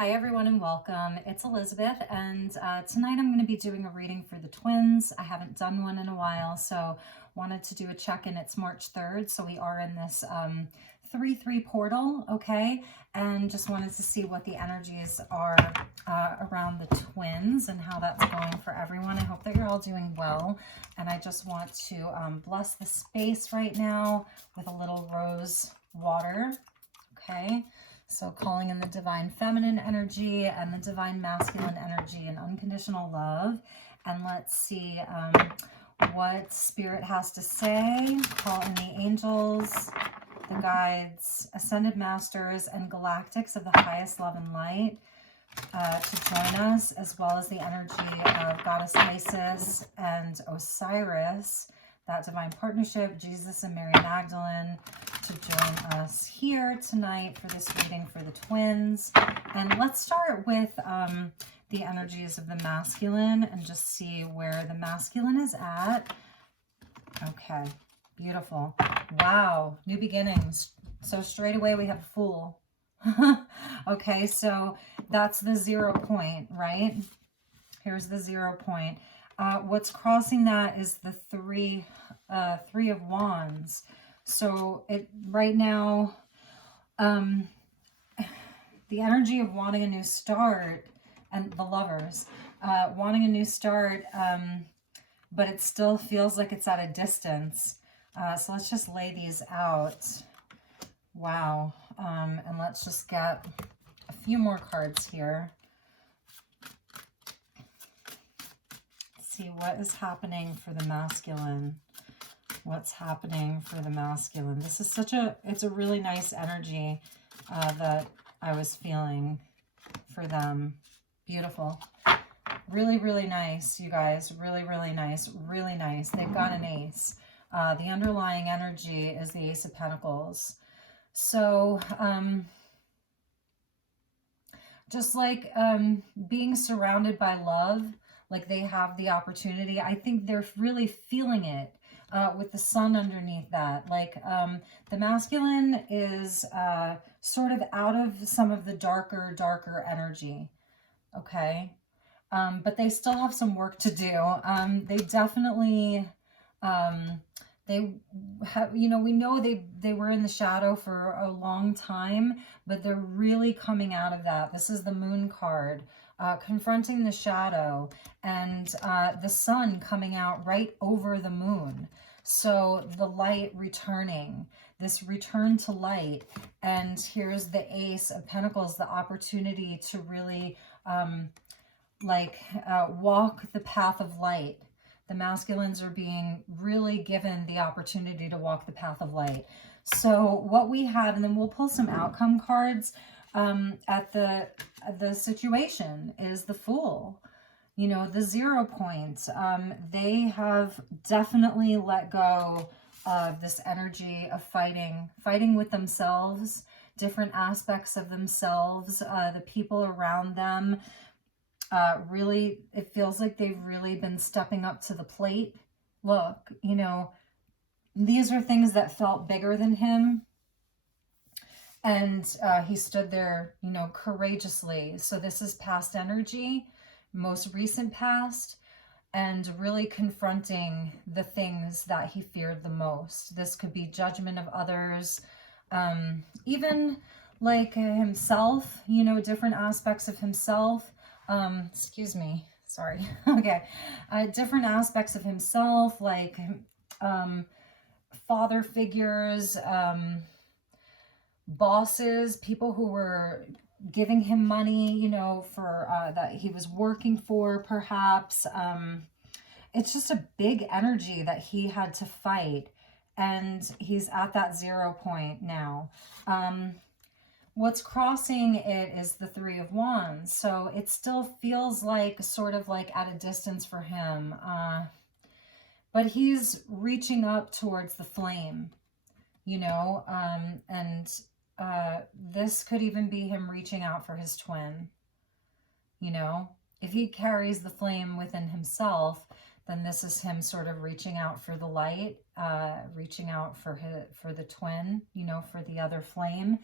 Hi everyone and welcome. It's Elizabeth, and tonight I'm going to be doing a reading for the twins. I haven't done one in a while, so wanted to do a check-in. It's March 3rd, so we are in this 3-3 portal, okay? And just wanted to see what the energies are around the twins and how that's going for everyone. I hope that you're all doing well, and I just want to bless the space right now with a little rose water, okay? So calling in the divine feminine energy and the divine masculine energy and unconditional love. And let's see what spirit has to say. Call in the angels, the guides, ascended masters, and galactics of the highest love and light to join us, as well as the energy of Goddess Isis and Osiris, that divine partnership, Jesus and Mary Magdalene, to join us here tonight for this reading for the twins. And let's start with the energies of the masculine and just see where the masculine is at. Okay, beautiful. Wow, new beginnings. So straight away we have a Fool. Okay, so that's the 0 point, right? Here's the 0 point. What's crossing that is the three of Wands. So it right now, the energy of wanting a new start, and the Lovers, wanting a new start, but it still feels like it's at a distance. So let's just lay these out. Wow. And let's just get a few more cards here. See what is happening for the masculine. What's happening for the masculine? This is it's a really nice energy that I was feeling for them. Beautiful. Really, really nice, you guys. Really, really nice. Really nice. They've got an ace. The underlying energy is the Ace of Pentacles. So, just like being surrounded by love, like they have the opportunity. I think they're really feeling it with the sun underneath that. Like the masculine is sort of out of some of the darker energy. Okay. But they still have some work to do. They definitely, they have, we know they were in the shadow for a long time, but they're really coming out of that. This is the Moon card. Confronting the shadow, and the sun coming out right over the moon. So the light returning, this return to light. And here's the Ace of Pentacles, the opportunity to really walk the path of light. The masculines are being really given the opportunity to walk the path of light. So what we have, and then we'll pull some outcome cards at the situation, is the Fool. The 0 point. They have definitely let go of this energy of fighting with themselves, different aspects of themselves, the people around them. Really, it feels like they've really been stepping up to the plate. Look, these are things that felt bigger than him. And he stood there, courageously. So this is past energy, most recent past, and really confronting the things that he feared the most. This could be judgment of others, even like himself, different aspects of himself. Excuse me, sorry. Okay. Different aspects of himself, like father figures, bosses, people who were giving him money, for that he was working for, perhaps. It's just a big energy that he had to fight, and he's at that 0 point now. What's crossing it is the 3 of Wands, so it still feels like sort of like at a distance for him, but he's reaching up towards the flame, and this could even be him reaching out for his twin. If he carries the flame within himself, then this is him sort of reaching out for the light, reaching out for the twin, for the other flame,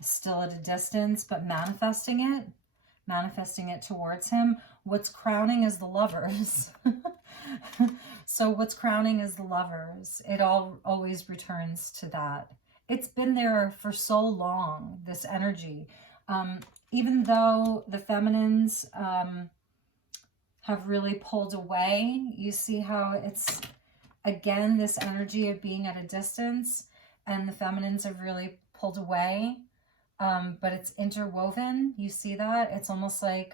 still at a distance, but manifesting it. manifesting it towards him. What's crowning is the Lovers. So what's crowning is the Lovers. It always returns to that. It's been there for so long, this energy. Even though the feminines have really pulled away, you see how it's, again, this energy of being at a distance, and the feminines have really pulled away. But it's interwoven. You see that? It's almost like,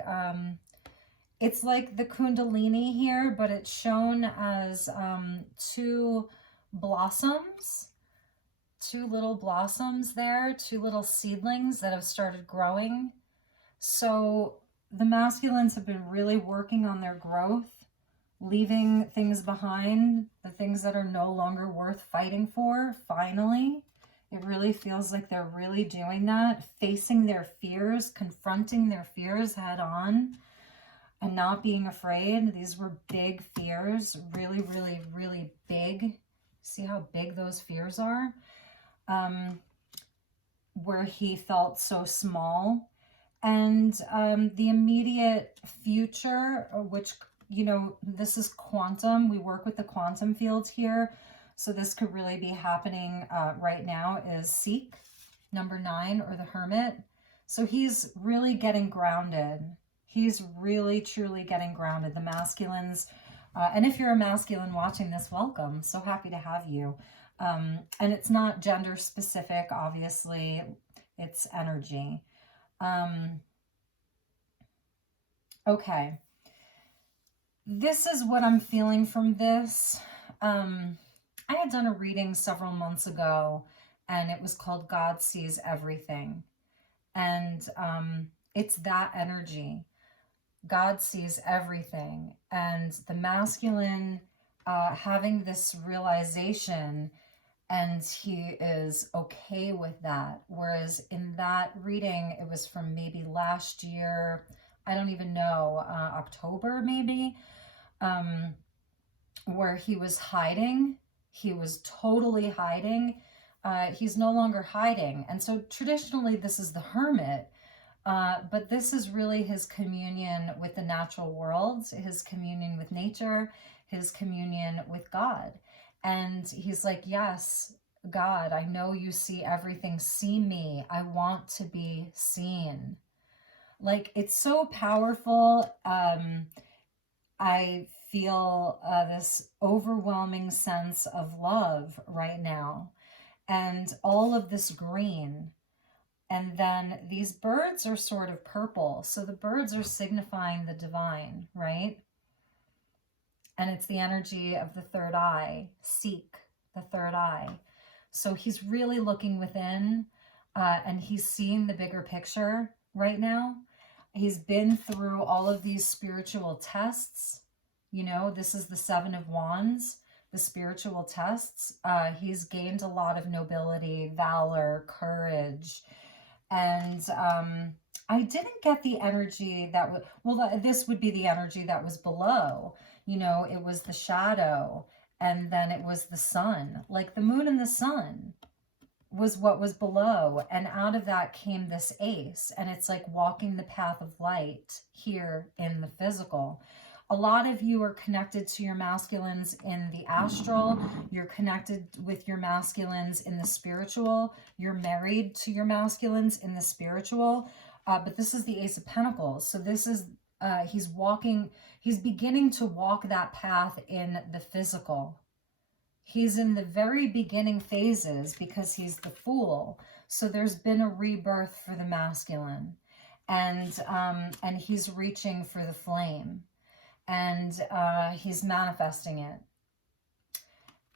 it's like the Kundalini here, but it's shown as two blossoms, two little blossoms there, two little seedlings that have started growing. So the masculines have been really working on their growth, leaving things behind, the things that are no longer worth fighting for, finally. It really feels like they're really doing that, facing their fears, confronting their fears head on, and not being afraid. These were big fears, really, really, really big. See how big those fears are? Where he felt so small. And the immediate future, which, you know, this is quantum. We work with the quantum fields here. So this could really be happening right now, is Seek, number 9, or the Hermit. So he's really getting grounded. He's really, truly getting grounded. The masculines, and if you're a masculine watching this, welcome. So happy to have you. And it's not gender specific, obviously. It's energy. Okay. This is what I'm feeling from this. I had done a reading several months ago, and it was called God Sees Everything. And it's that energy. God sees everything. And the masculine having this realization, and he is okay with that. Whereas in that reading, it was from maybe last year, I don't even know, October maybe, where he was hiding. He was totally hiding. He's no longer hiding. And so traditionally this is the Hermit, but this is really his communion with the natural world, his communion with nature, his communion with God. And he's like, yes, God, I know you see everything. See me. I want to be seen. Like, it's so powerful. I feel this overwhelming sense of love right now, and all of this green. And then these birds are sort of purple. So the birds are signifying the divine, right? And it's the energy of the third eye. Seek, the third eye. So he's really looking within, and he's seeing the bigger picture right now. He's been through all of these spiritual tests. You know, this is the 7 of Wands, the spiritual tests. He's gained a lot of nobility, valor, courage. And I didn't get the energy that was, well, this would be the energy that was below. You know, it was the shadow, and then it was the sun. Like the moon and the sun was what was below, and out of that came this ace, and it's like walking the path of light here in the physical. A lot of you are connected to your masculines in the astral. You're connected with your masculines in the spiritual. You're married to your masculines in the spiritual. But this is the Ace of Pentacles. So this is, he's beginning to walk that path in the physical. He's in the very beginning phases because he's the Fool. So there's been a rebirth for the masculine. And he's reaching for the flame. And he's manifesting it.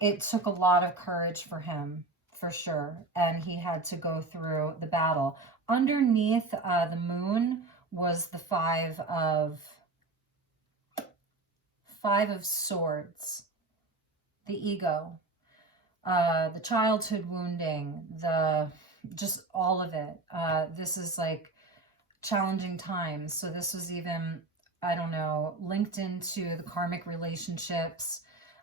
It took a lot of courage for him, for sure. And he had to go through the battle. Underneath the moon was the 5 of Swords. The ego, the childhood wounding, just all of it. This is like challenging times. So this was even, I don't know, linked into the karmic relationships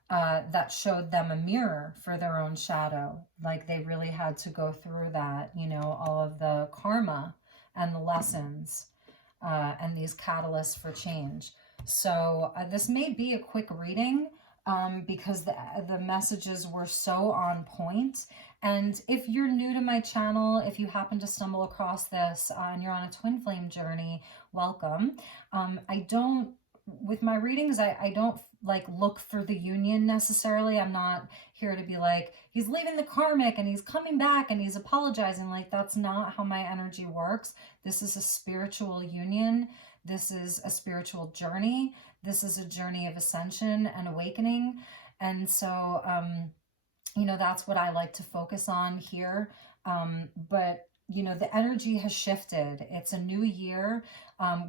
that showed them a mirror for their own shadow. Like they really had to go through that, you know, all of the karma and the lessons. and these catalysts for change. So this may be a quick reading because the messages were so on point. And if you're new to my channel, if you happen to stumble across this and you're on a twin flame journey, welcome. I don't, with my readings, I don't like look for the union necessarily. I'm not here to be like, he's leaving the karmic and he's coming back and he's apologizing. Like, that's not how my energy works. This is a spiritual union. This is a spiritual journey. This is a journey of ascension and awakening. And so, you know, that's what I like to focus on here. But you know, the energy has shifted. It's a new year.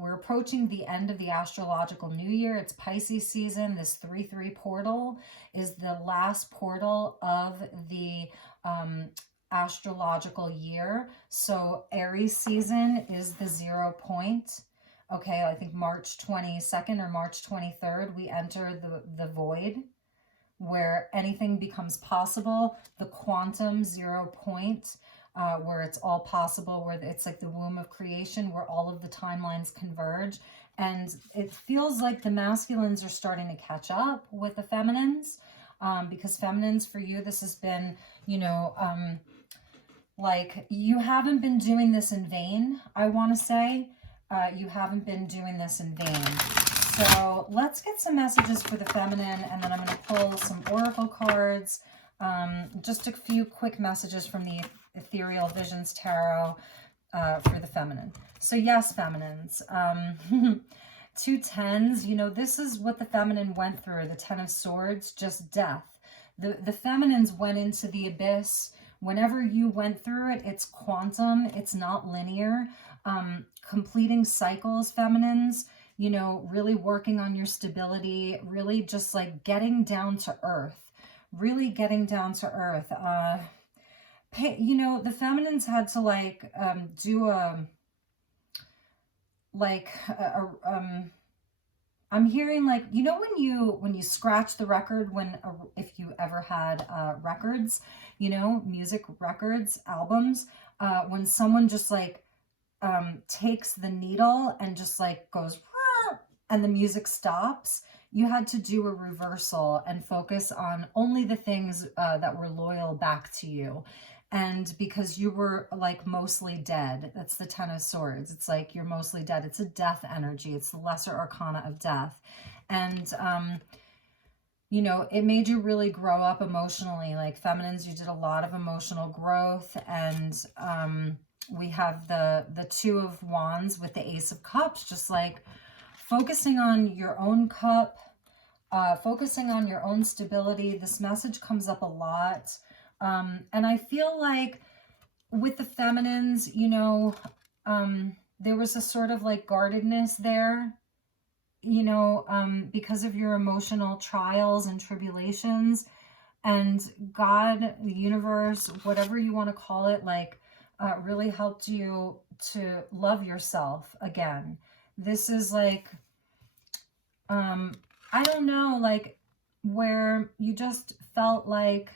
We're approaching the end of the astrological new year. It's Pisces season. This 3/3 portal is the last portal of the astrological year. So Aries season is the 0 point. Okay, I think March 22nd or March 23rd, we enter the void, where anything becomes possible. The quantum 0 point, where it's all possible, where it's like the womb of creation, where all of the timelines converge. And it feels like the masculines are starting to catch up with the feminines, because feminines, for you, this has been, you know, like, you haven't been doing this in vain, I want to say. You haven't been doing this in vain. So let's get some messages for the feminine, and then I'm going to pull some oracle cards. Just a few quick messages from the Ethereal Visions Tarot for the feminine. So yes, feminines. 2 tens, you know, this is what the feminine went through. The 10 of Swords, just death. The feminines went into the abyss. Whenever you went through it, it's quantum. It's not linear. Completing cycles, feminines. You know, really working on your stability, really just like getting down to earth, really getting down to earth. You know, the feminines had to like do I'm hearing like, you know, when you scratch the record, if you ever had records, you know, music records, albums, when someone just like takes the needle and just like goes, and the music stops, you had to do a reversal and focus on only the things that were loyal back to you. And because you were like mostly dead, that's the 10 of Swords. It's like you're mostly dead. It's a death energy. It's the lesser arcana of death. And, you know, it made you really grow up emotionally. Like feminines, you did a lot of emotional growth. And we have the 2 of Wands with the Ace of Cups, just like focusing on your own cup, focusing on your own stability. This message comes up a lot. And I feel like with the feminines, you know, there was a sort of like guardedness there, you know, because of your emotional trials and tribulations. And God, the universe, whatever you want to call it, like really helped you to love yourself again. This is like, I don't know, like where you just felt like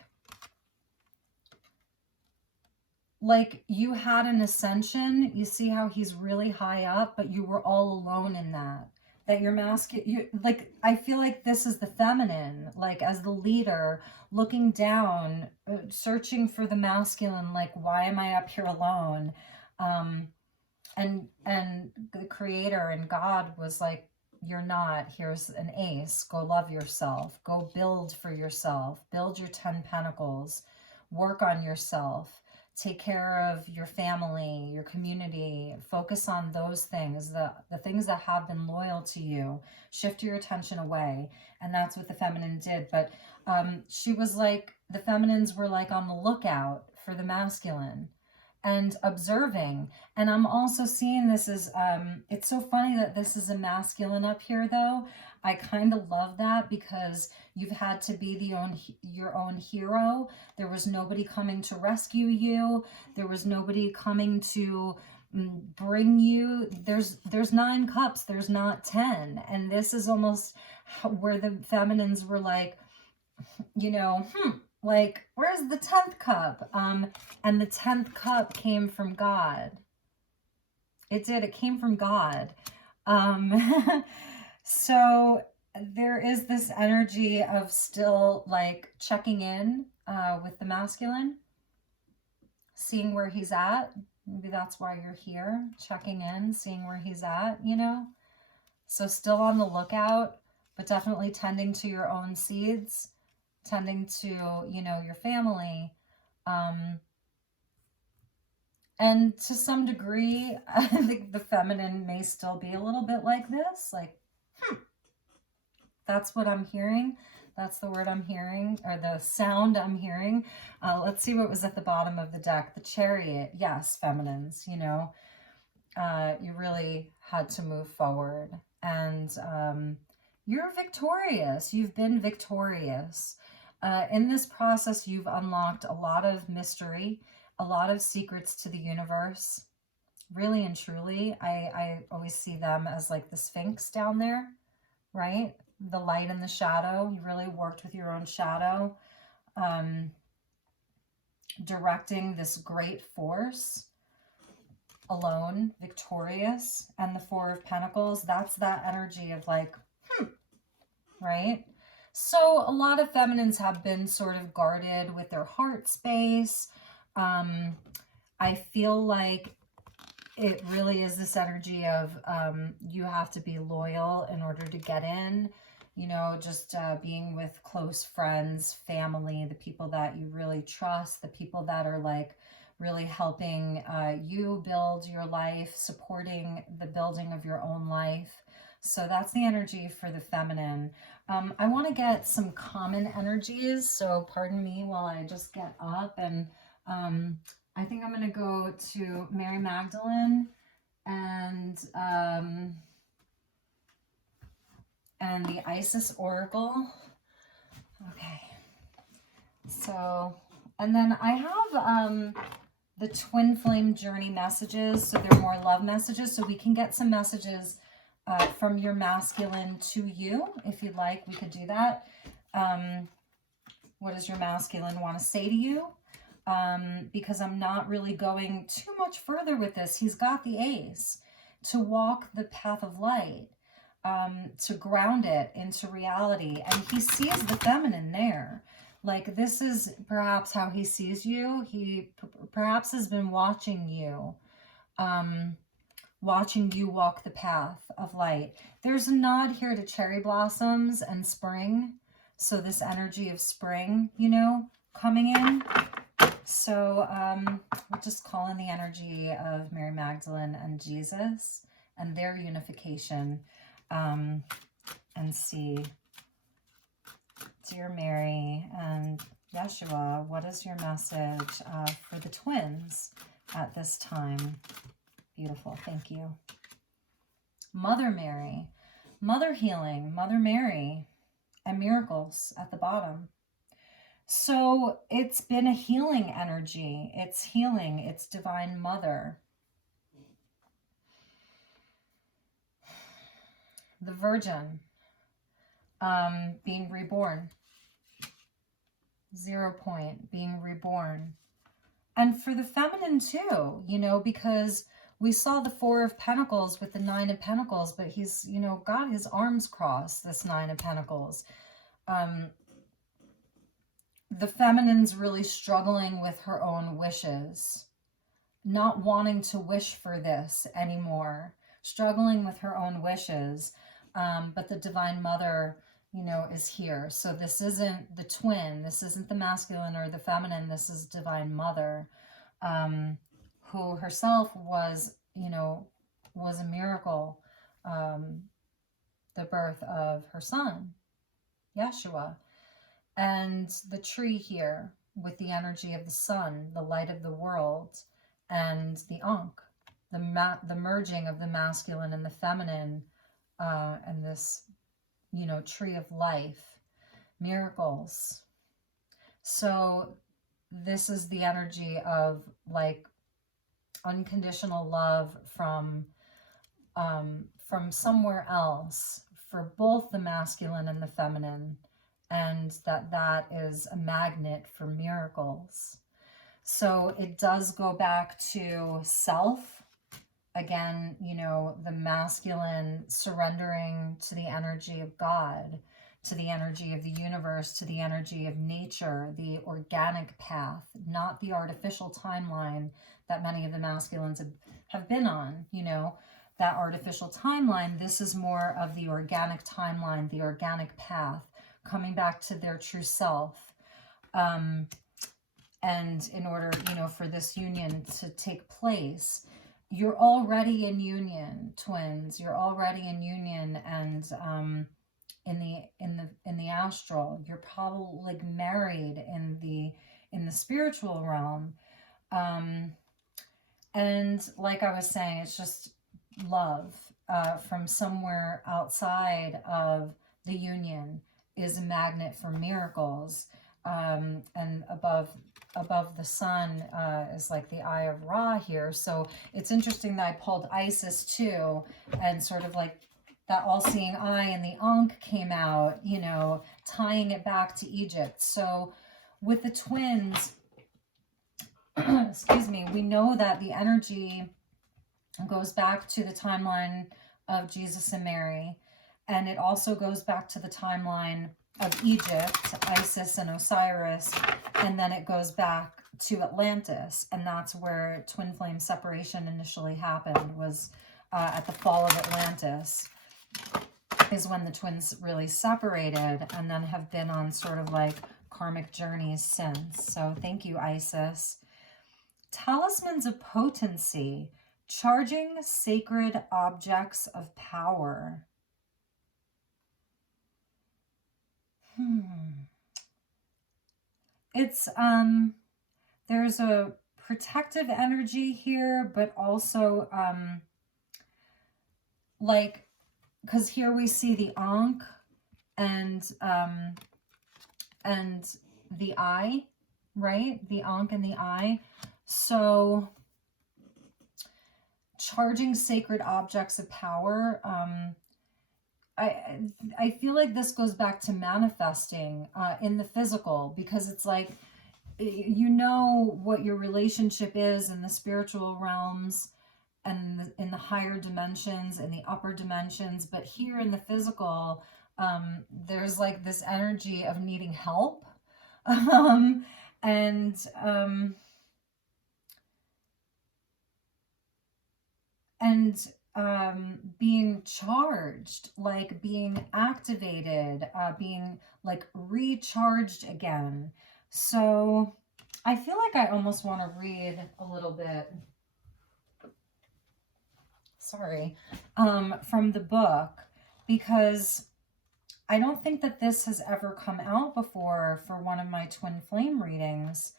you had an ascension. You see how he's really high up, but you were all alone in that. That your masculine, like, I feel like this is the feminine, like as the leader, looking down, searching for the masculine, like, why am I up here alone? And the creator and God was like, you're not. Here's an ace. Go love yourself. Go build for yourself. Build your 10 pentacles. Work on yourself. Take care of your family, your community. Focus on those things, the things that have been loyal to you. Shift your attention away. And that's what the feminine did. But she was like, the feminines were like on the lookout for the masculine and observing. And I'm also seeing this as, it's so funny that this is a masculine up here though. I kind of love that because you've had to be your own hero. There was nobody coming to rescue you. There was nobody coming to bring you. There's 9 cups. There's not 10. And this is almost where the feminines were like, you know, like, where's the 10th cup? And the 10th cup came from God. It did. It came from God. So there is this energy of still like checking in with the masculine, seeing where he's at. Maybe that's why you're here, checking in, seeing where he's at, you know? So still on the lookout, but definitely tending to your own seeds, tending to, you know, your family. And to some degree, I think the feminine may still be a little bit like this, like, that's what I'm hearing. That's the word I'm hearing, or the sound I'm hearing. Let's see what was at the bottom of the deck. The Chariot. Yes, feminines, you know, you really had to move forward. And you're victorious. You've been victorious. In this process, you've unlocked a lot of mystery, a lot of secrets to the universe. Really and truly, I always see them as like the Sphinx down there, right? The light and the shadow. You really worked with your own shadow, directing this great force alone, victorious. And the Four of Pentacles, that's that energy of like, right? So a lot of feminines have been sort of guarded with their heart space. I feel like it really is this energy of you have to be loyal in order to get in, you know, just being with close friends, family, the people that you really trust, the people that are like really helping you build your life, supporting the building of your own life. So that's the energy for the feminine. I want to get some common energies, so pardon me while I just get up. And I think I'm going to go to Mary Magdalene and the Isis Oracle. Okay. So, and then I have the Twin Flame Journey messages. So they're more love messages. So we can get some messages from your masculine to you. If you'd like, we could do that. What does your masculine want to say to you? Because I'm not really going too much further with this. He's got the Ace to walk the path of light, to ground it into reality. And he sees the feminine there. Like, this is perhaps how he sees you. He perhaps has been watching you, walk the path of light. There's a nod here to cherry blossoms and spring. So this energy of spring, you know, coming in. So we'll just call in the energy of Mary Magdalene and Jesus and their unification, and see, dear Mary and Yeshua, what is your message for the twins at this time? Beautiful, thank you. Mother Mary, Mother Healing, Mother Mary, and miracles at the bottom. So it's been a healing energy. It's healing. It's Divine Mother. The Virgin, being reborn. 0 point, being reborn. And for the feminine too, you know, because we saw the Four of Pentacles with the Nine of Pentacles, but he's, you know, got his arms crossed, this Nine of Pentacles. The feminine's really struggling with her own wishes, not wanting to wish for this anymore, struggling with her own wishes. But the Divine Mother, you know, is here. So this isn't the twin. This isn't the masculine or the feminine. This is Divine Mother, who herself was, you know, was a miracle. The birth of her son, Yeshua. And the tree here with the energy of the sun, the light of the world, and the Ankh, the merging of the masculine and the feminine, and this, you know, tree of life, miracles. So this is the energy of like unconditional love from somewhere else for both the masculine and the feminine. And that is a magnet for miracles. So it does go back to self, again, you know, the masculine surrendering to the energy of God, to the energy of the universe, to the energy of nature, the organic path, not the artificial timeline that many of the masculines have been on, you know, that artificial timeline. This is more of the organic timeline, the organic path, coming back to their true self. And in order, you know, for this union to take place, you're already in union, twins. You're already in union, and in the astral, you're probably like married in the spiritual realm. And like I was saying, it's just love from somewhere outside of the union is a magnet for miracles. And above the sun is like the eye of Ra here. So it's interesting that I pulled Isis too, and sort of like that all-seeing eye and the Ankh came out, you know, tying it back to Egypt. So with the twins, excuse me, we know that the energy goes back to the timeline of Jesus and Mary, and it also goes back to the timeline of Egypt, Isis and Osiris, and then it goes back to Atlantis, and that's where twin flame separation initially happened, was at the fall of Atlantis, is when the twins really separated, and then have been on sort of like karmic journeys since. So thank you, Isis. Talismans of potency, charging sacred objects of power. It's, there's a protective energy here, but also, like, because here we see the Ankh and the eye, right? The Ankh and the eye. So charging sacred objects of power, I feel like this goes back to manifesting in the physical, because it's like, you know what your relationship is in the spiritual realms and in the higher dimensions, in the upper dimensions, but here in the physical, there's like this energy of needing help, and being charged, like being activated, being like recharged again. So I feel like I almost want to read a little bit, sorry, from the book, because I don't think that this has ever come out before for one of my twin flame readings.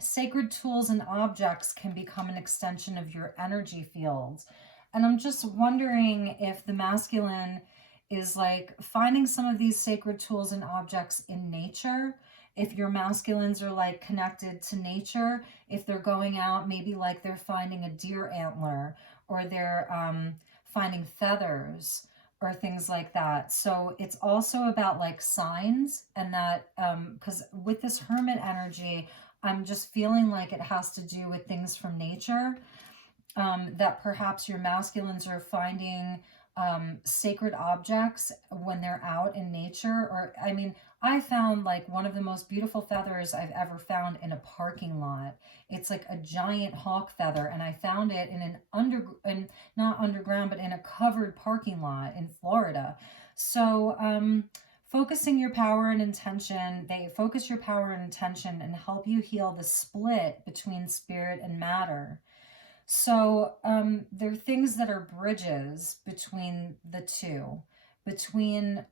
Sacred tools and objects can become an extension of your energy fields. And I'm just wondering if the masculine is like finding some of these sacred tools and objects in nature. If your masculines are like connected to nature, if they're going out, maybe like they're finding a deer antler, or they're finding feathers or things like that. So it's also about like signs, and that because with this hermit energy, I'm just feeling like it has to do with things from nature, that perhaps your masculines are finding sacred objects when they're out in nature. Or, I mean, I found like one of the most beautiful feathers I've ever found in a parking lot. It's like a giant hawk feather, and I found it in an not underground, but in a covered parking lot in Florida. So, focusing your power and intention, they focus your power and intention and help you heal the split between spirit and matter. So there are things that are bridges between the two, between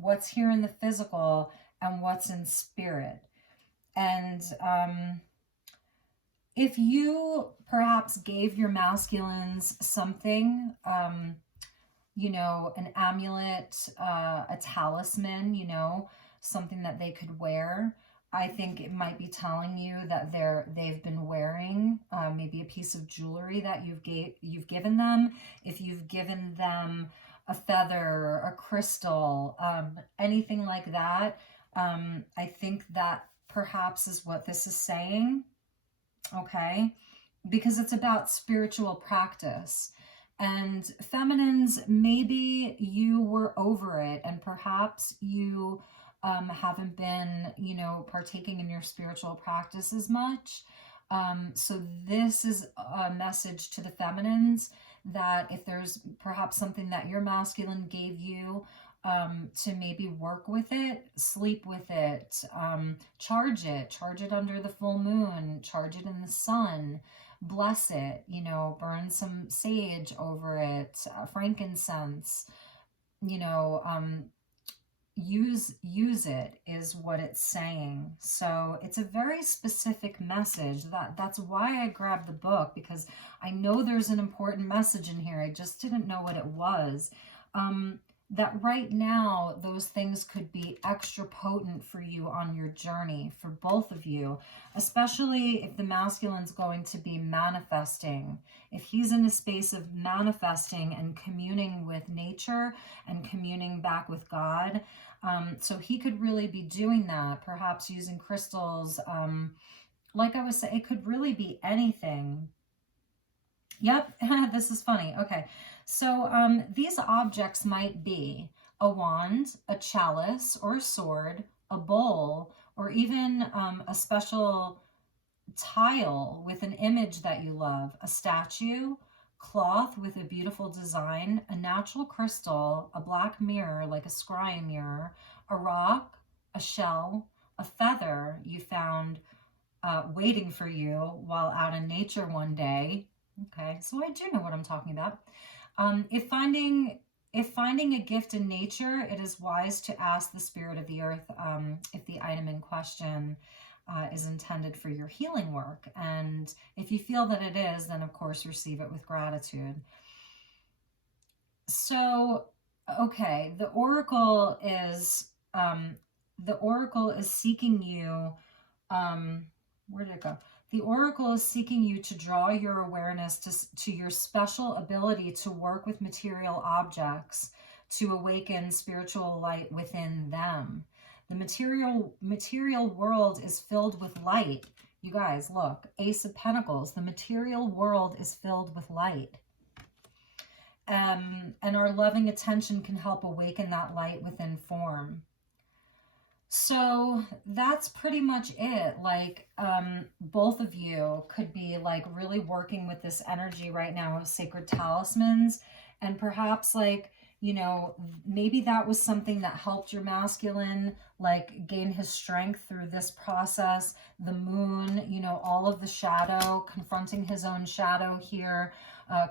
what's here in the physical and what's in spirit. And if you perhaps gave your masculines something, you know, an amulet, a talisman, you know, something that they could wear, I think it might be telling you that they've been wearing maybe a piece of jewelry that you've given them. If you've given them a feather, a crystal, anything like that, I think that perhaps is what this is saying. Okay. because it's about spiritual practice. And feminines, maybe you were over it, and perhaps you haven't been, you know, partaking in your spiritual practice as much. So this is a message to the feminines that if there's perhaps something that your masculine gave you, to maybe work with it, sleep with it, charge it under the full moon, charge it in the sun, bless it, you know, burn some sage over it, frankincense, you know, use it is what it's saying. So it's a very specific message. That's why I grabbed the book, because I know there's an important message in here. I just didn't know what it was. That right now those things could be extra potent for you on your journey, for both of you, especially if the masculine's going to be manifesting. If he's in a space of manifesting and communing with nature and communing back with God, so he could really be doing that, perhaps using crystals. Like I was saying, it could really be anything. Yep, this is funny. Okay, so these objects might be a wand, a chalice or a sword, a bowl, or even a special tile with an image that you love, a statue, cloth with a beautiful design, a natural crystal, a black mirror like a scrying mirror, a rock, a shell, a feather you found waiting for you while out in nature one day. Okay, so I do know what I'm talking about. If finding a gift in nature, it is wise to ask the spirit of the earth if the item in question is intended for your healing work. And if you feel that it is, then of course receive it with gratitude. So, okay, the oracle is seeking you. Where did it go? The oracle is seeking you to draw your awareness to your special ability to work with material objects, to awaken spiritual light within them. The material world is filled with light. You guys, look, Ace of Pentacles. The material world is filled with light. And our loving attention can help awaken that light within form. So that's pretty much it. Like, both of you could be like really working with this energy right now of sacred talismans, and perhaps like, you know, maybe that was something that helped your masculine like gain his strength through this process. The moon, you know, all of the shadow, confronting his own shadow here,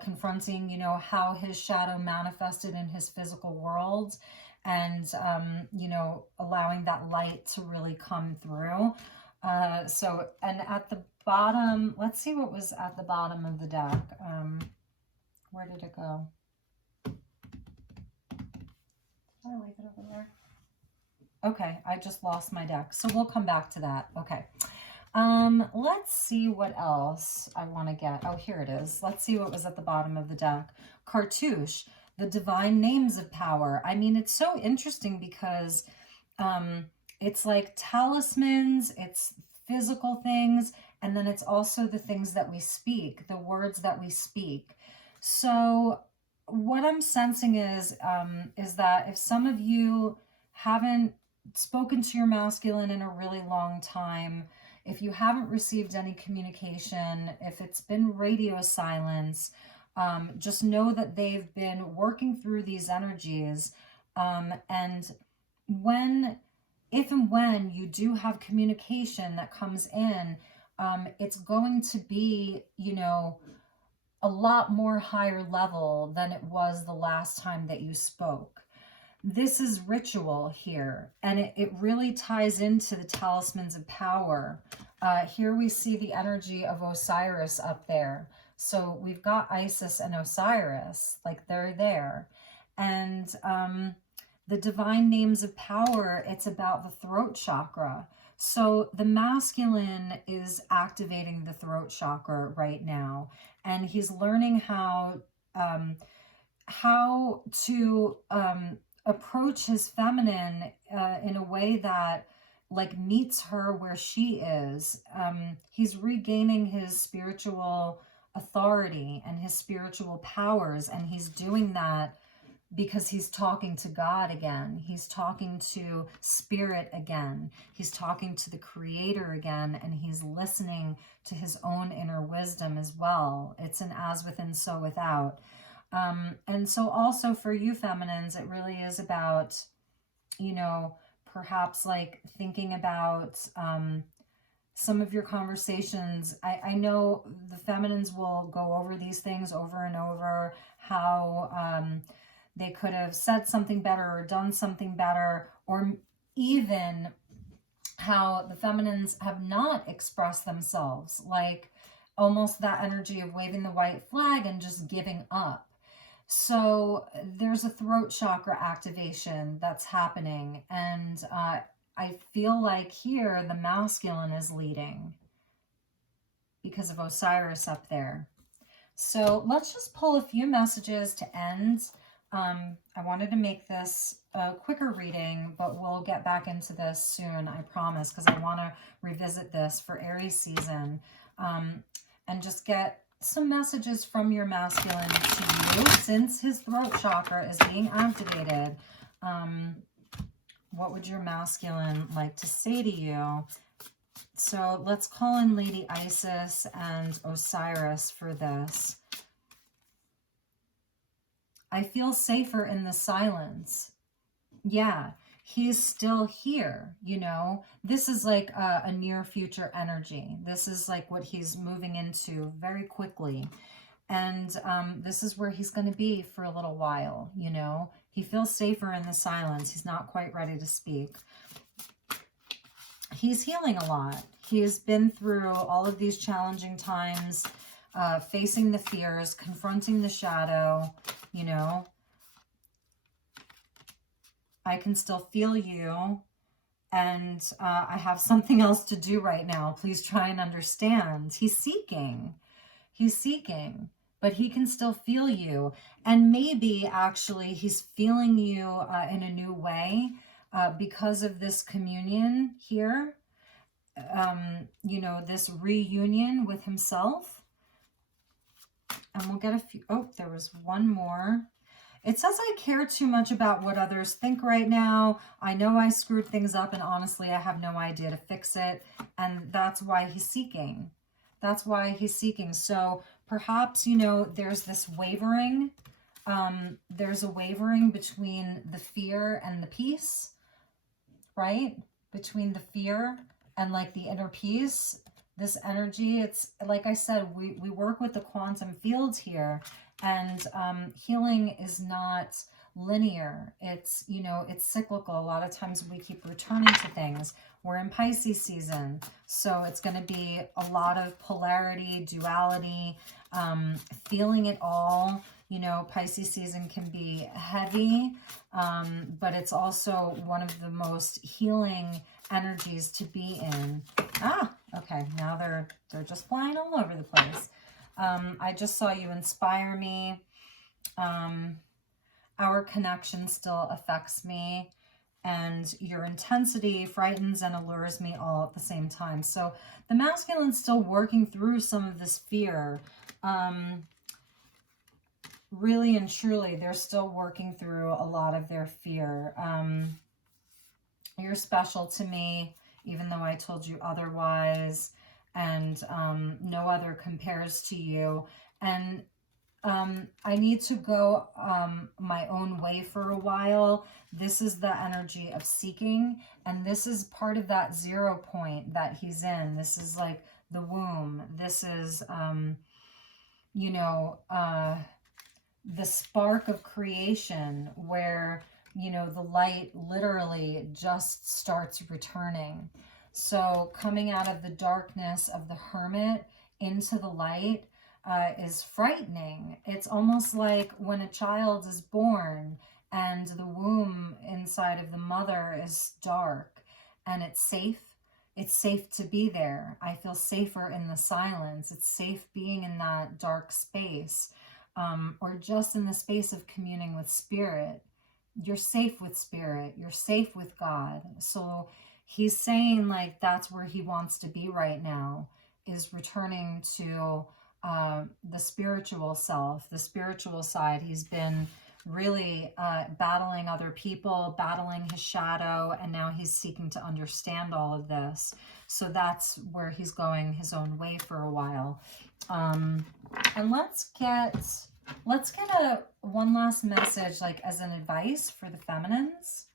confronting, you know, how his shadow manifested in his physical world, and you know, allowing that light to really come through. So, and at the bottom, let's see what was at the bottom of the deck. Where did it go? Did I leave it over there? Okay, I just lost my deck, so we'll come back to that. Okay, let's see what else I want to get. Oh, here it is. Let's see what was at the bottom of the deck. Cartouche. The divine names of power. I mean, it's so interesting because it's like talismans, it's physical things, and then it's also the things that we speak, the words that we speak. So what I'm sensing is that if some of you haven't spoken to your masculine in a really long time, if you haven't received any communication, if it's been radio silence, just know that they've been working through these energies. And if and when you do have communication that comes in, it's going to be, you know, a lot more higher level than it was the last time that you spoke. This is ritual here, and it really ties into the talismans of power. Here we see the energy of Osiris up there. So we've got Isis and Osiris, like they're there. And the divine names of power, it's about the throat chakra. So the masculine is activating the throat chakra right now, and he's learning how to approach his feminine in a way that like meets her where she is. He's regaining his spiritual authority and his spiritual powers, and he's doing that because he's talking to God again. He's talking to spirit again. He's talking to the creator again, and he's listening to his own inner wisdom as well. It's an as within, so without. And so also for you feminines, it really is about, you know, perhaps like thinking about some of your conversations. I know the feminines will go over these things over and over, how they could have said something better or done something better, or even how the feminines have not expressed themselves, like almost that energy of waving the white flag and just giving up. So there's a throat chakra activation that's happening, and I feel like here the masculine is leading because of Osiris up there. So let's just pull a few messages to end. I wanted to make this a quicker reading, but we'll get back into this soon, I promise, because I want to revisit this for Aries season, and just get some messages from your masculine to you, since his throat chakra is being activated. What would your masculine like to say to you? So let's call in Lady Isis and Osiris for this. I feel safer in the silence. Yeah, he's still here, you know. This is like a near future energy. This is like what he's moving into very quickly. And this is where he's going to be for a little while, you know. He feels safer in the silence. He's not quite ready to speak. He's healing a lot. He's been through all of these challenging times, facing the fears, confronting the shadow, you know. I can still feel you, and I have something else to do right now. Please try and understand. He's seeking. He's seeking, but he can still feel you. And maybe actually he's feeling you in a new way because of this communion here. You know, this reunion with himself. And we'll get a few. Oh, there was one more. It says I care too much about what others think right now. I know I screwed things up, and honestly, I have no idea to fix it. And that's why he's seeking. That's why he's seeking. So perhaps, you know, there's this wavering. There's a wavering between the fear and the peace, right? Between the fear and like the inner peace. This energy, it's like I said, we work with the quantum fields here, and healing is not linear. It's, you know, it's cyclical. A lot of times we keep returning to things. We're in Pisces season, so it's going to be a lot of polarity, duality, feeling it all. You know, Pisces season can be heavy, but it's also one of the most healing energies to be in. Okay, now they're just flying all over the place. I just saw you inspire me. Our connection still affects me, and your intensity frightens and allures me all at the same time. So the masculine's still working through some of this fear. Really and truly, they're still working through a lot of their fear. You're special to me, even though I told you otherwise, and no other compares to you. And I need to go my own way for a while. This is the energy of seeking, and this is part of that 0 point that he's in. This is like the womb. This is, you know, the spark of creation where, you know, the light literally just starts returning. So coming out of the darkness of the hermit into the light is frightening. It's almost like when a child is born and the womb inside of the mother is dark and it's safe. It's safe to be there. I feel safer in the silence. It's safe being in that dark space, or just in the space of communing with spirit. You're safe with spirit. You're safe with God. So he's saying like that's where he wants to be right now, is returning to the spiritual self, the spiritual side. He's been really battling other people, battling his shadow, and now he's seeking to understand all of this. So that's where he's going his own way for a while. And let's get a one last message, like as an advice for the feminines.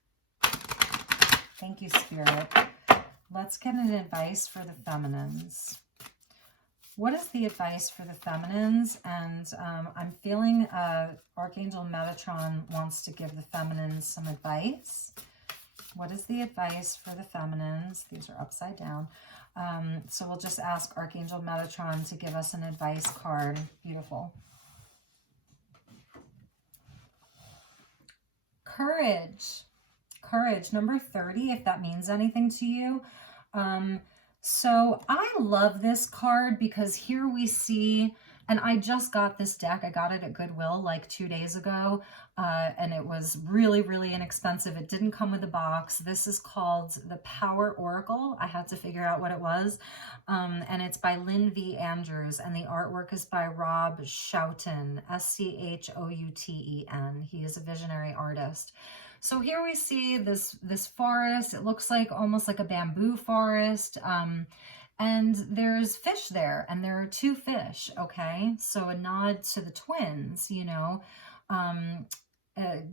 Thank you, Spirit. Let's get an advice for the feminines. What is the advice for the feminines? And I'm feeling Archangel Metatron wants to give the feminines some advice. What is the advice for the feminines? These are upside down. So we'll just ask Archangel Metatron to give us an advice card. Beautiful. Courage. Courage, number 30, if that means anything to you. So I love this card because here we see, and I just got this deck. I got it at Goodwill like 2 days ago, and it was really, really inexpensive. It didn't come with a box. This is called the Power Oracle. I had to figure out what it was, and it's by Lynn V. Andrews, and the artwork is by Rob Schouten, Schouten. He is a visionary artist. So here we see this forest. It looks like almost like a bamboo forest. And there's fish there, and there are 2 fish, okay? So a nod to the twins, you know.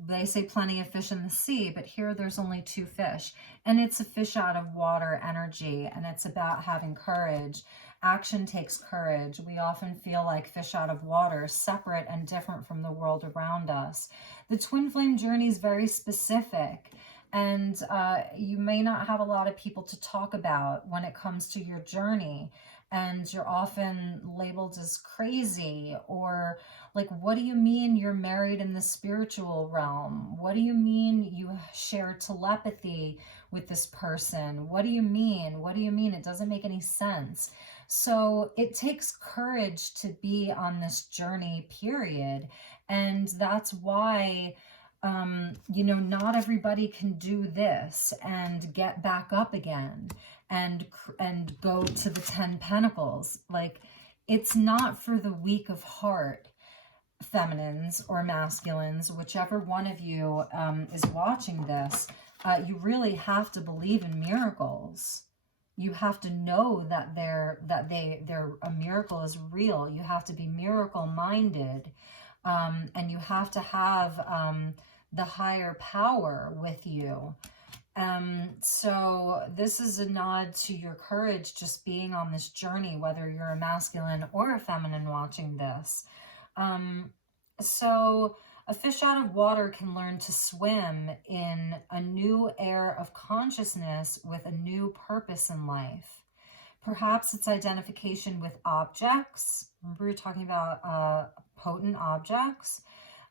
They say plenty of fish in the sea, but here there's only 2 fish. And it's a fish out of water energy, and it's about having courage. Action takes courage. We often feel like fish out of water, separate and different from the world around us. The twin flame journey is very specific, and you may not have a lot of people to talk about when it comes to your journey, and you're often labeled as crazy, or like, what do you mean you're married in the spiritual realm? What do you mean you share telepathy with this person? What do you mean? What do you mean? It doesn't make any sense. So it takes courage to be on this journey, period. And that's why, you know, not everybody can do this and get back up again and go to the 10 Pentacles. Like, it's not for the weak of heart, feminines or masculines, whichever one of you is watching this. You really have to believe in miracles. You have to know that a miracle is real. You have to be miracle minded, and you have to have the higher power with you. So this is a nod to your courage, just being on this journey, whether you're a masculine or a feminine watching this. So a fish out of water can learn to swim in a new air of consciousness with a new purpose in life. Perhaps it's identification with objects. Remember, we were talking about potent objects,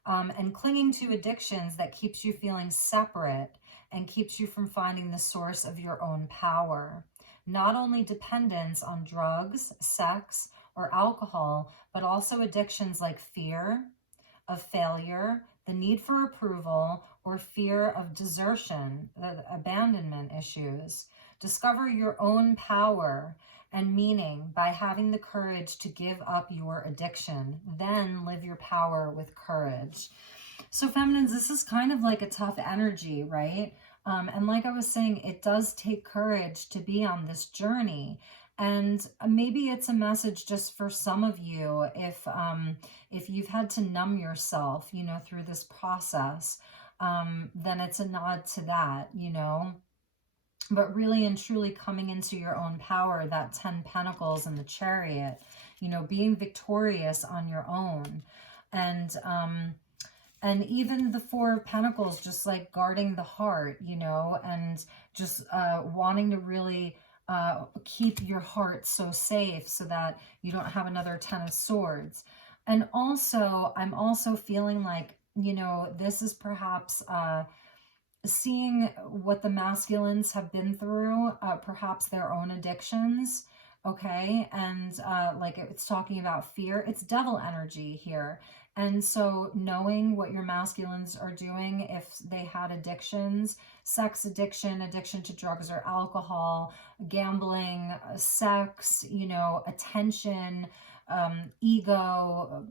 and clinging to addictions that keeps you feeling separate and keeps you from finding the source of your own power. Not only dependence on drugs, sex, or alcohol, but also addictions like fear of failure, the need for approval, or fear of desertion, abandonment issues. Discover your own power and meaning by having the courage to give up your addiction. Then live your power with courage. So feminines, this is kind of like a tough energy, right? And like I was saying, it does take courage to be on this journey. And maybe it's a message just for some of you, if you've had to numb yourself, you know, through this process, then it's a nod to that, you know. But really and truly coming into your own power, that 10 Pentacles and the Chariot, you know, being victorious on your own. And even the 4 of Pentacles, just like guarding the heart, you know, and just wanting to really keep your heart so safe so that you don't have another 10 of Swords. And also, I'm also feeling like, you know, this is perhaps seeing what the masculines have been through, perhaps their own addictions, okay? And like it's talking about fear. It's devil energy here. And so knowing what your masculines are doing, if they had addictions, sex addiction, addiction to drugs or alcohol, gambling, sex, you know, attention, ego,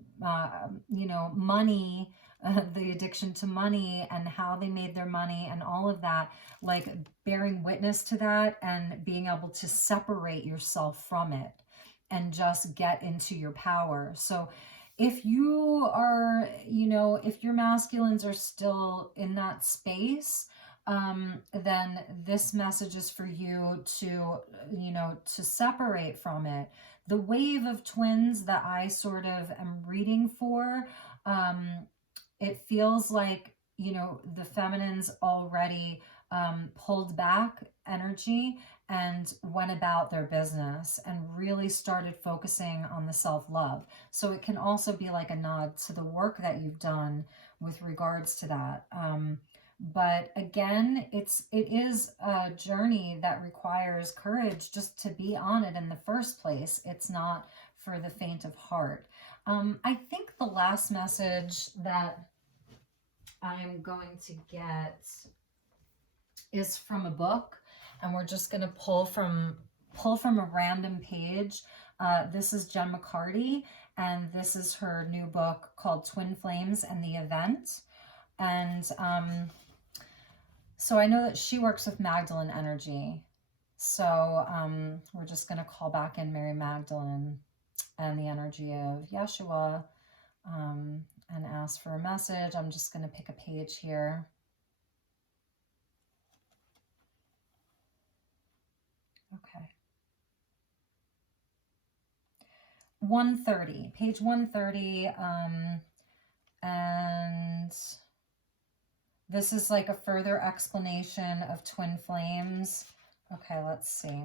you know, money, the addiction to money and how they made their money and all of that, like bearing witness to that and being able to separate yourself from it and just get into your power. So if you are, you know, if your masculines are still in that space, then this message is for you to, you know, to separate from it. The wave of twins that I sort of am reading for, it feels like, you know, the feminines already pulled back energy and went about their business and really started focusing on the self-love. So it can also be like a nod to the work that you've done with regards to that. But again, it is a journey that requires courage just to be on it in the first place. It's not for the faint of heart. I think the last message that I'm going to get is from a book, and we're just going to pull from a random page. This is Jen McCarty, and this is her new book called Twin Flames and the Event. And so I know that she works with Magdalene energy. So we're just going to call back in Mary Magdalene and the energy of Yeshua and ask for a message. I'm just going to pick a page here. Okay. 130, page 130. And this is like a further explanation of twin flames. Okay, let's see.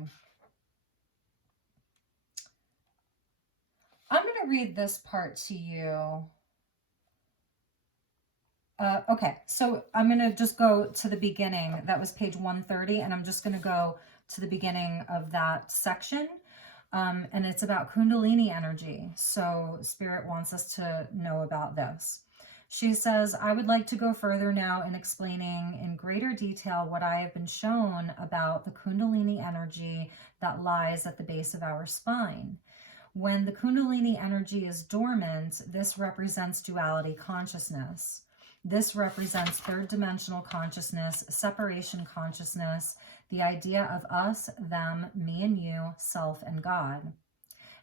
I'm going to read this part to you. Okay, so I'm going to just go to the beginning. That was page 130, and I'm just going to go to the beginning of that section. And it's about Kundalini energy. So Spirit wants us to know about this. She says, I would like to go further now in explaining in greater detail what I have been shown about the Kundalini energy that lies at the base of our spine. When the Kundalini energy is dormant, this represents duality consciousness. This represents third dimensional consciousness, separation consciousness, the idea of us, them, me and you, self and God.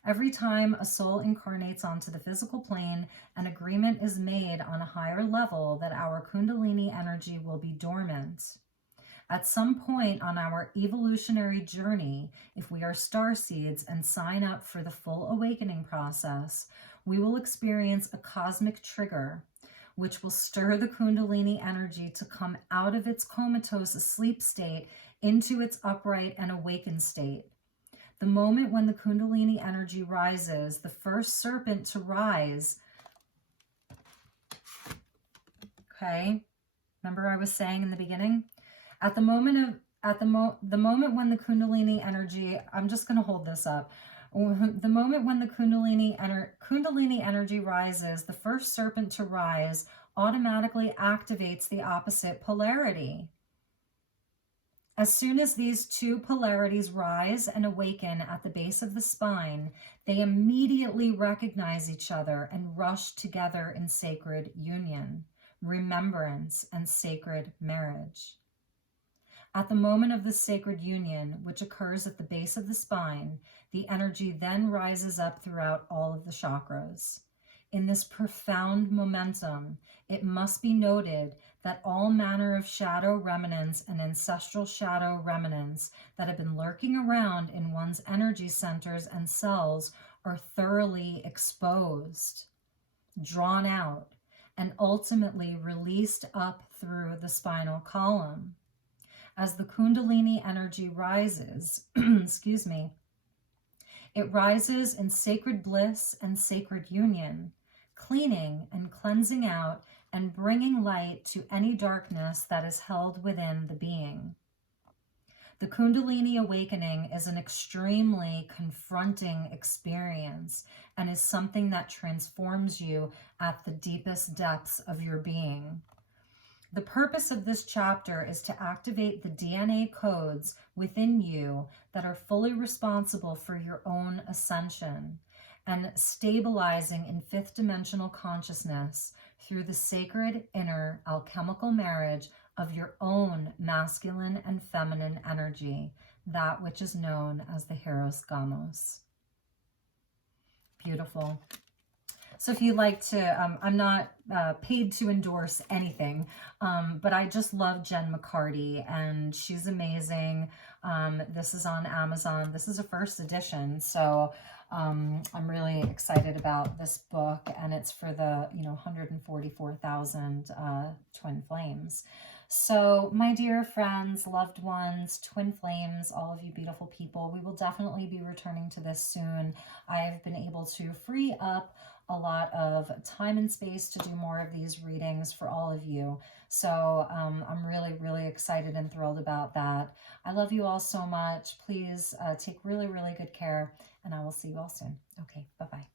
Every time a soul incarnates onto the physical plane, an agreement is made on a higher level that our Kundalini energy will be dormant. At some point on our evolutionary journey, if we are star seeds and sign up for the full awakening process, we will experience a cosmic trigger, which will stir the Kundalini energy to come out of its comatose sleep state into its upright and awakened state. The moment when the Kundalini energy rises, the first serpent to rise. Okay, remember I was saying in the beginning? At the moment when the Kundalini energy, I'm just going to hold this up. The moment when the Kundalini energy rises, the first serpent to rise automatically activates the opposite polarity. As soon as these two polarities rise and awaken at the base of the spine, they immediately recognize each other and rush together in sacred union, remembrance, and sacred marriage. At the moment of the sacred union, which occurs at the base of the spine, the energy then rises up throughout all of the chakras. In this profound momentum, it must be noted that all manner of shadow remnants and ancestral shadow remnants that have been lurking around in one's energy centers and cells are thoroughly exposed, drawn out, and ultimately released up through the spinal column. As the Kundalini energy rises, excuse me, it rises in sacred bliss and sacred union, cleaning and cleansing out and bringing light to any darkness that is held within the being. The Kundalini awakening is an extremely confronting experience and is something that transforms you at the deepest depths of your being. The purpose of this chapter is to activate the DNA codes within you that are fully responsible for your own ascension and stabilizing in fifth dimensional consciousness through the sacred inner alchemical marriage of your own masculine and feminine energy, that which is known as the Hieros Gamos. Beautiful. So if you'd like to, I'm not paid to endorse anything, but I just love Jen McCarty, and she's amazing. This is on Amazon. This is a first edition, so I'm really excited about this book, and it's for the 144,000 twin flames. So my dear friends, loved ones, twin flames, all of you beautiful people, we will definitely be returning to this soon. I've been able to free up a lot of time and space to do more of these readings for all of you. So I'm really, really excited and thrilled about that. I love you all so much. Please take really, really good care, and I will see you all soon. Okay, bye-bye.